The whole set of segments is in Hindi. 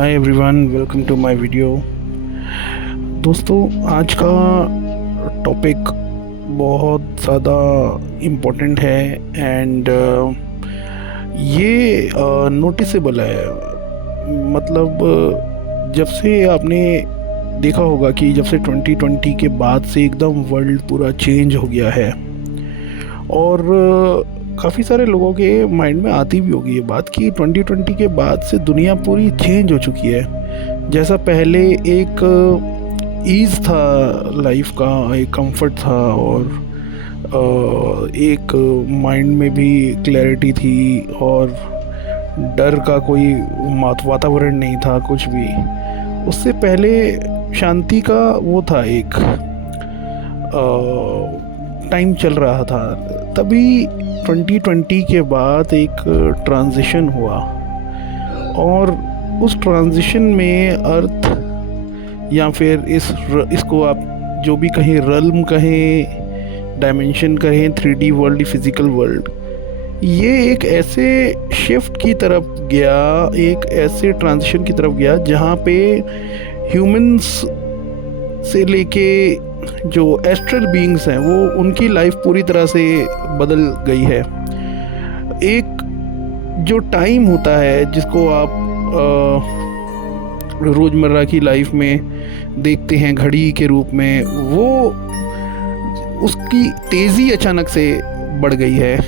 Hi everyone, welcome to my video. दोस्तों, आज का टॉपिक बहुत ज़्यादा इम्पोर्टेंट है एंड ये नोटिसेबल है। मतलब जब से आपने देखा होगा कि जब से 2020 के बाद से एकदम वर्ल्ड पूरा चेंज हो गया है और काफ़ी सारे लोगों के माइंड में आती भी होगी ये बात कि 2020 के बाद से दुनिया पूरी चेंज हो चुकी है। जैसा पहले एक ईज़ था लाइफ का, एक कंफर्ट था और एक माइंड में भी क्लैरिटी थी और डर का कोई वातावरण नहीं था कुछ भी। उससे पहले शांति का वो था, एक टाइम चल रहा था। तभी 2020 के बाद एक ट्रांजिशन हुआ और उस ट्रांजिशन में अर्थ या फिर इसको आप जो भी कहें, रल्म कहें, डायमेंशन कहें, 3D वर्ल्ड, फिज़िकल वर्ल्ड, ये एक ऐसे शिफ्ट की तरफ गया, एक ऐसे ट्रांजिशन की तरफ गया जहाँ पे ह्यूमंस से लेके जो एस्ट्रल बीइंग्स हैं वो उनकी लाइफ पूरी तरह से बदल गई है। एक जो टाइम होता है जिसको आप रोज़मर्रा की लाइफ में देखते हैं घड़ी के रूप में, वो उसकी तेज़ी अचानक से बढ़ गई है।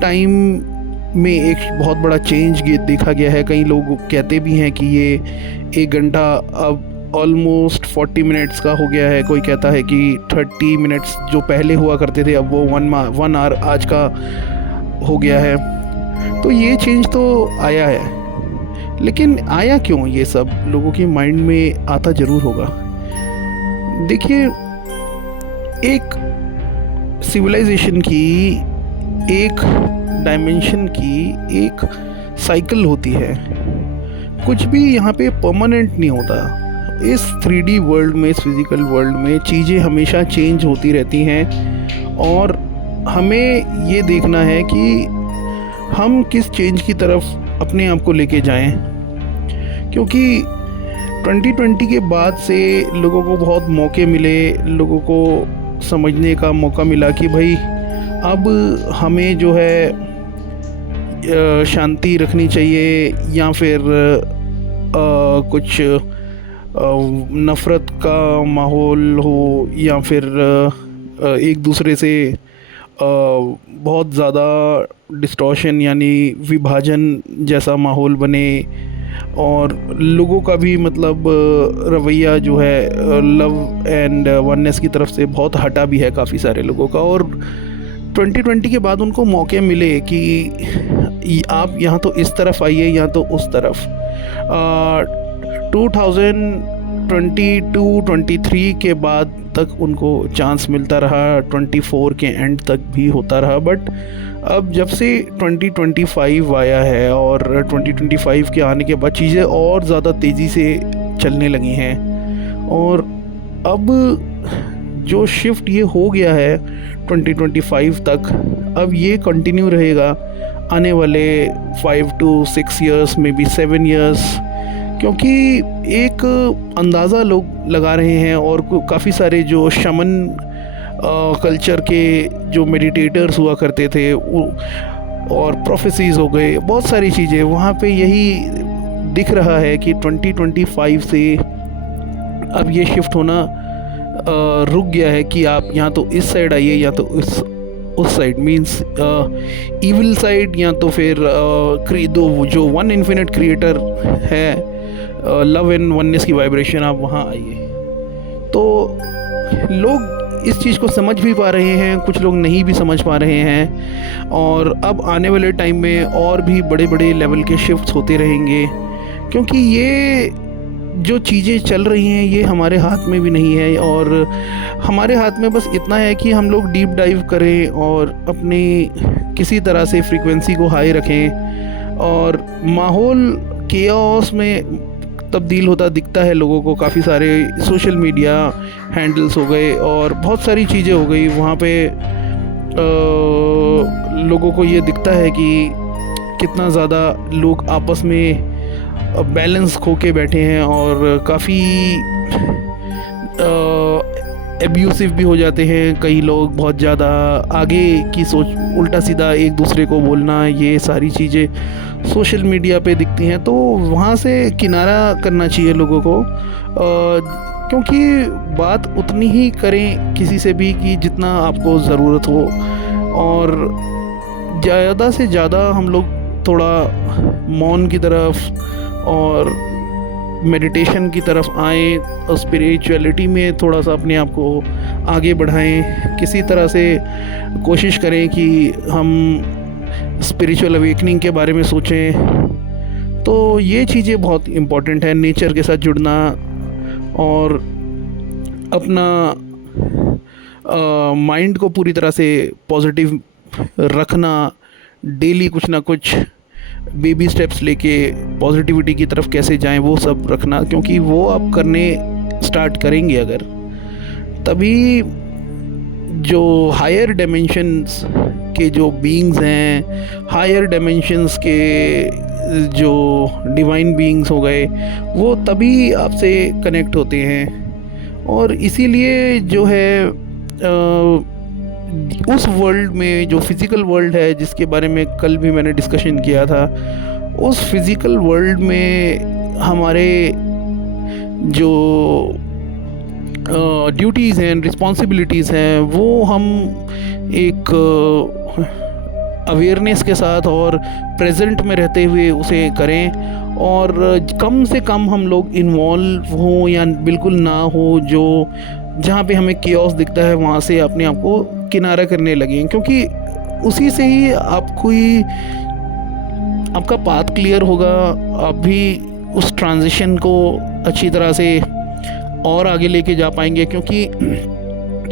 टाइम में एक बहुत बड़ा चेंज देखा गया है। कई लोग कहते भी हैं कि ये 1 घंटा अब ऑलमोस्ट 40 मिनट्स का हो गया है। कोई कहता है कि 30 मिनट्स जो पहले हुआ करते थे अब वो 1 आवर आज का हो गया है। तो ये चेंज तो आया है, लेकिन आया क्यों? ये सब लोगों के माइंड में आता ज़रूर होगा। देखिए, एक सिविलाइजेशन की, एक डायमेंशन की एक साइकिल होती है। कुछ भी यहाँ पे परमानेंट नहीं होता। इस 3D वर्ल्ड में, इस फिज़िकल वर्ल्ड में चीज़ें हमेशा चेंज होती रहती हैं और हमें ये देखना है कि हम किस चेंज की तरफ अपने आप को लेके जाएं। क्योंकि 2020 के बाद से लोगों को बहुत मौके मिले, लोगों को समझने का मौका मिला कि भाई अब हमें जो है शांति रखनी चाहिए या फिर कुछ नफ़रत का माहौल हो या फिर एक दूसरे से बहुत ज़्यादा डिस्टॉर्शन यानी विभाजन जैसा माहौल बने और लोगों का भी मतलब रवैया जो है लव एंड वननेस की तरफ से बहुत हटा भी है काफ़ी सारे लोगों का। और 2020 के बाद उनको मौके मिले कि आप यहाँ तो इस तरफ आइए या तो उस तरफ। 2022-23 के बाद तक उनको चांस मिलता रहा, 24 के एंड तक भी होता रहा। बट अब जब से 2025 आया है और 2025 के आने के बाद चीज़ें और ज़्यादा तेज़ी से चलने लगी हैं और अब जो शिफ्ट ये हो गया है 2025 तक, अब ये कंटिन्यू रहेगा आने वाले 5 to 6 ईयर्स में भी 7 ईयर्स। क्योंकि एक अंदाज़ा लोग लगा रहे हैं और काफ़ी सारे जो शमन कल्चर के जो मेडिटेटर्स हुआ करते थे और प्रोफेसीज हो गए, बहुत सारी चीज़ें वहाँ पे यही दिख रहा है कि 2025 से अब ये शिफ्ट होना रुक गया है कि आप यहाँ तो इस साइड आइए या तो उस साइड, मींस इविल साइड, या तो फिर दो जो वन इन्फिनिट क्रिएटर है, लव एंड वननेस की वाइब्रेशन, आप वहाँ आइए। तो लोग इस चीज़ को समझ भी पा रहे हैं, कुछ लोग नहीं भी समझ पा रहे हैं और अब आने वाले टाइम में और भी बड़े बड़े लेवल के शिफ्ट्स होते रहेंगे। क्योंकि ये जो चीज़ें चल रही हैं ये हमारे हाथ में भी नहीं है और हमारे हाथ में बस इतना है कि हम लोग डीप डाइव करें और अपनी किसी तरह से फ्रीक्वेंसी को हाई रखें। और माहौल केओस में तब्दील होता दिखता है लोगों को। काफ़ी सारे सोशल मीडिया हैंडल्स हो गए और बहुत सारी चीज़ें हो गई, वहाँ पे लोगों को ये दिखता है कि कितना ज़्यादा लोग आपस में बैलेंस खो के बैठे हैं और काफ़ी एब्यूसिव भी हो जाते हैं कई लोग, बहुत ज़्यादा आगे की सोच, उल्टा सीधा एक दूसरे को बोलना, ये सारी चीज़ें सोशल मीडिया पे दिखती हैं। तो वहाँ से किनारा करना चाहिए लोगों को, क्योंकि बात उतनी ही करें किसी से भी कि जितना आपको ज़रूरत हो, और ज़्यादा से ज़्यादा हम लोग थोड़ा मौन की तरफ और मेडिटेशन की तरफ आएँ और स्पिरिचुअलिटी में थोड़ा सा अपने आप को आगे बढ़ाएं। किसी तरह से कोशिश करें कि हम स्पिरिचुअल अवेकनिंग के बारे में सोचें। तो ये चीज़ें बहुत इम्पॉर्टेंट है, नेचर के साथ जुड़ना और अपना माइंड को पूरी तरह से पॉजिटिव रखना, डेली कुछ ना कुछ बेबी स्टेप्स लेके पॉजिटिविटी की तरफ कैसे जाएं वो सब रखना, क्योंकि वो आप करने स्टार्ट करेंगे अगर, तभी जो हायर डायमेंशंस के जो बीइंग्स हैं, हायर डायमेंशंस के जो डिवाइन बीइंग्स हो गए, वो तभी आपसे कनेक्ट होते हैं। और इसीलिए जो है उस वर्ल्ड में, जो फिज़िकल वर्ल्ड है जिसके बारे में कल भी मैंने डिस्कशन किया था, उस फिज़िकल वर्ल्ड में हमारे जो ड्यूटीज़ हैं, रिस्पॉन्सिबिलिटीज़ हैं, वो हम एक अवेयरनेस के साथ और प्रेजेंट में रहते हुए उसे करें, और कम से कम हम लोग इन्वॉल्व हों या बिल्कुल ना हो, जो जहाँ पे हमें केओस दिखता है वहाँ से अपने आप को किनारा करने लगें, क्योंकि उसी से ही आपका पाथ क्लियर होगा, आप भी उस ट्रांजिशन को अच्छी तरह से और आगे लेके जा पाएंगे। क्योंकि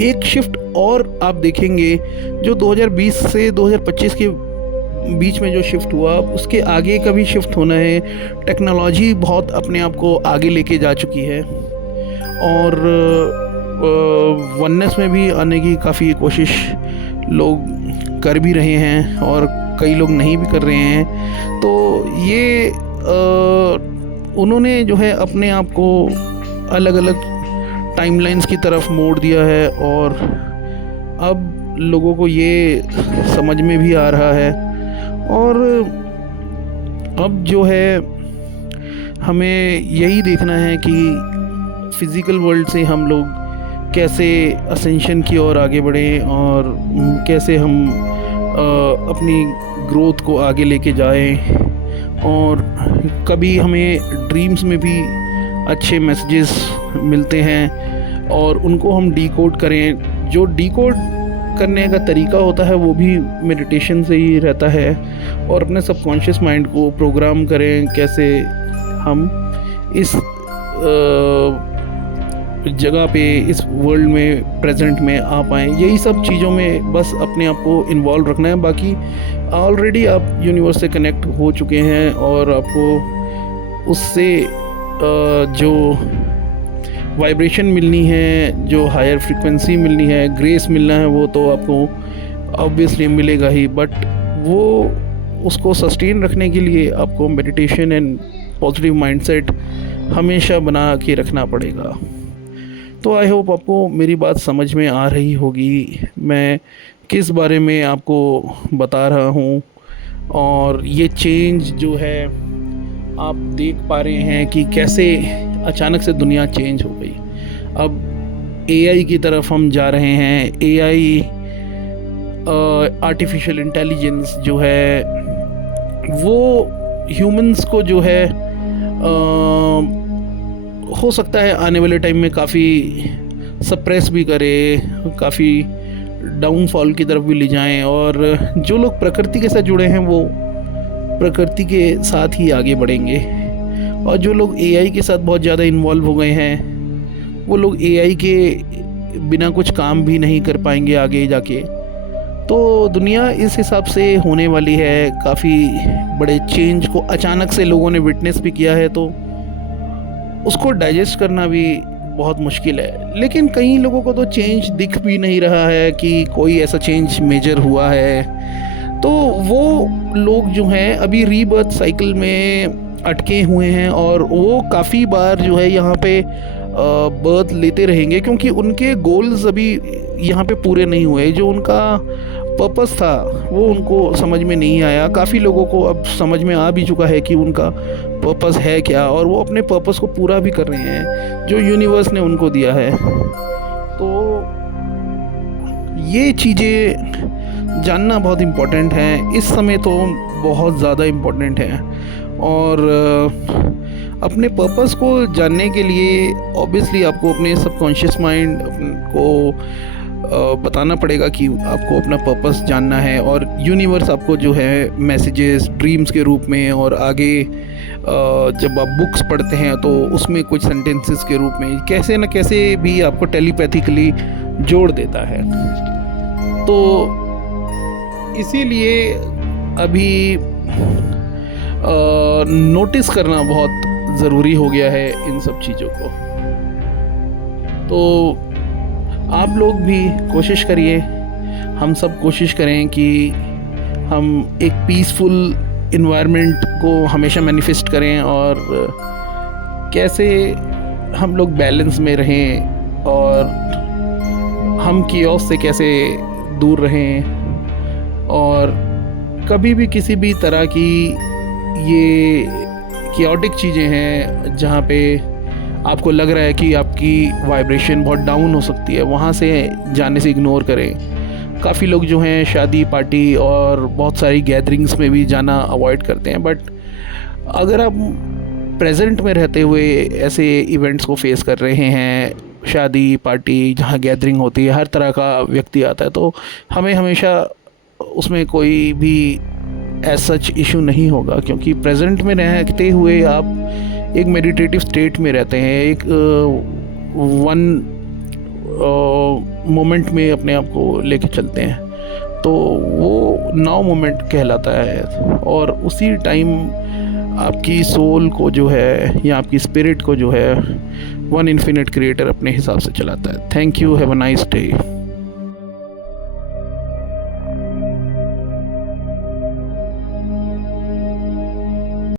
एक शिफ्ट और आप देखेंगे जो 2020 से 2025 के बीच में जो शिफ्ट हुआ, उसके आगे का भी शिफ्ट होना है। टेक्नोलॉजी बहुत अपने आप को आगे लेके जा चुकी है और वननेस में भी आने की काफ़ी कोशिश लोग कर भी रहे हैं और कई लोग नहीं भी कर रहे हैं। तो ये उन्होंने जो है अपने आप को अलग अलग टाइमलाइंस की तरफ मोड़ दिया है, और अब लोगों को ये समझ में भी आ रहा है। और अब जो है हमें यही देखना है कि फिज़िकल वर्ल्ड से हम लोग कैसे असेंशन की ओर आगे बढ़ें और कैसे हम अपनी ग्रोथ को आगे लेके जाएं। और कभी हमें ड्रीम्स में भी अच्छे मैसेजेस मिलते हैं और उनको हम डिकोड करें। जो डिकोड करने का तरीका होता है वो भी मेडिटेशन से ही रहता है, और अपने सबकॉन्शियस माइंड को प्रोग्राम करें कैसे हम इस जगह पे, इस वर्ल्ड में, प्रेजेंट में आ पाएँ। यही सब चीज़ों में बस अपने आप को इन्वॉल्व रखना है। बाकी ऑलरेडी आप यूनिवर्स से कनेक्ट हो चुके हैं और आपको उससे जो वाइब्रेशन मिलनी है, जो हायर फ्रीक्वेंसी मिलनी है, ग्रेस मिलना है, वो तो आपको ऑब्वियसली मिलेगा ही। बट वो उसको सस्टेन रखने के लिए आपको मेडिटेशन एंड पॉजिटिव माइंडसेट हमेशा बना के रखना पड़ेगा। तो आई होप आपको मेरी बात समझ में आ रही होगी, मैं किस बारे में आपको बता रहा हूँ। और ये चेंज जो है आप देख पा रहे हैं कि कैसे अचानक से दुनिया चेंज हो गई। अब एआई की तरफ हम जा रहे हैं। एआई, आर्टिफिशियल इंटेलिजेंस जो है वो ह्यूमंस को जो है हो सकता है आने वाले टाइम में काफ़ी सप्रेस भी करे, काफ़ी डाउनफॉल की तरफ भी ले जाएं। और जो लोग प्रकृति के साथ जुड़े हैं वो प्रकृति के साथ ही आगे बढ़ेंगे, और जो लोग एआई के साथ बहुत ज़्यादा इन्वॉल्व हो गए हैं वो लोग एआई के बिना कुछ काम भी नहीं कर पाएंगे आगे जाके। तो दुनिया इस हिसाब से होने वाली है। काफ़ी बड़े चेंज को अचानक से लोगों ने विटनेस भी किया है, तो उसको डाइजेस्ट करना भी बहुत मुश्किल है। लेकिन कई लोगों को तो चेंज दिख भी नहीं रहा है कि कोई ऐसा चेंज मेजर हुआ है। तो वो लोग जो हैं अभी रीबर्थ साइकिल में अटके हुए हैं और वो काफ़ी बार जो है यहाँ पे बर्थ लेते रहेंगे, क्योंकि उनके गोल्स अभी यहाँ पे पूरे नहीं हुए। जो उनका पर्पस था वो उनको समझ में नहीं आया। काफ़ी लोगों को अब समझ में आ भी चुका है कि उनका पर्पस है क्या, और वो अपने पर्पस को पूरा भी कर रहे हैं जो यूनिवर्स ने उनको दिया है। तो ये चीज़ें जानना बहुत इम्पोर्टेंट है, इस समय तो बहुत ज़्यादा इम्पोर्टेंट है। और अपने पर्पस को जानने के लिए ऑब्वियसली आपको अपने सबकॉन्शियस माइंड को बताना पड़ेगा कि आपको अपना पर्पस जानना है, और यूनिवर्स आपको जो है मैसेजेस ड्रीम्स के रूप में, और आगे जब आप बुक्स पढ़ते हैं तो उसमें कुछ सेंटेंसेस के रूप में कैसे न कैसे भी आपको टेलीपैथिकली जोड़ देता है। तो इसीलिए अभी नोटिस करना बहुत ज़रूरी हो गया है इन सब चीज़ों को। तो आप लोग भी कोशिश करिए, हम सब कोशिश करें कि हम एक पीसफुल इन्वायरमेंट को हमेशा मैनिफेस्ट करें, और कैसे हम लोग बैलेंस में रहें, और हम कियोस से कैसे दूर रहें, और कभी भी किसी भी तरह की ये कियोटिक चीज़ें हैं जहाँ पे आपको लग रहा है कि आपकी वाइब्रेशन बहुत डाउन हो सकती है, वहाँ से जाने से इग्नोर करें। काफ़ी लोग जो हैं शादी पार्टी और बहुत सारी गैदरिंग्स में भी जाना अवॉइड करते हैं, बट अगर आप प्रेजेंट में रहते हुए ऐसे इवेंट्स को फेस कर रहे हैं, शादी पार्टी जहाँ गैदरिंग होती है, हर तरह का व्यक्ति आता है, तो हमें हमेशा उसमें कोई भी एज सच इशू नहीं होगा, क्योंकि प्रेजेंट में रहते हुए आप एक मेडिटेटिव स्टेट में रहते हैं, एक वन मोमेंट में अपने आप को लेके चलते हैं, तो वो नाउ मोमेंट कहलाता है। और उसी टाइम आपकी सोल को जो है, या आपकी स्पिरिट को जो है, वन इन्फिनिट क्रिएटर अपने हिसाब से चलाता है। Thank you, have a nice day.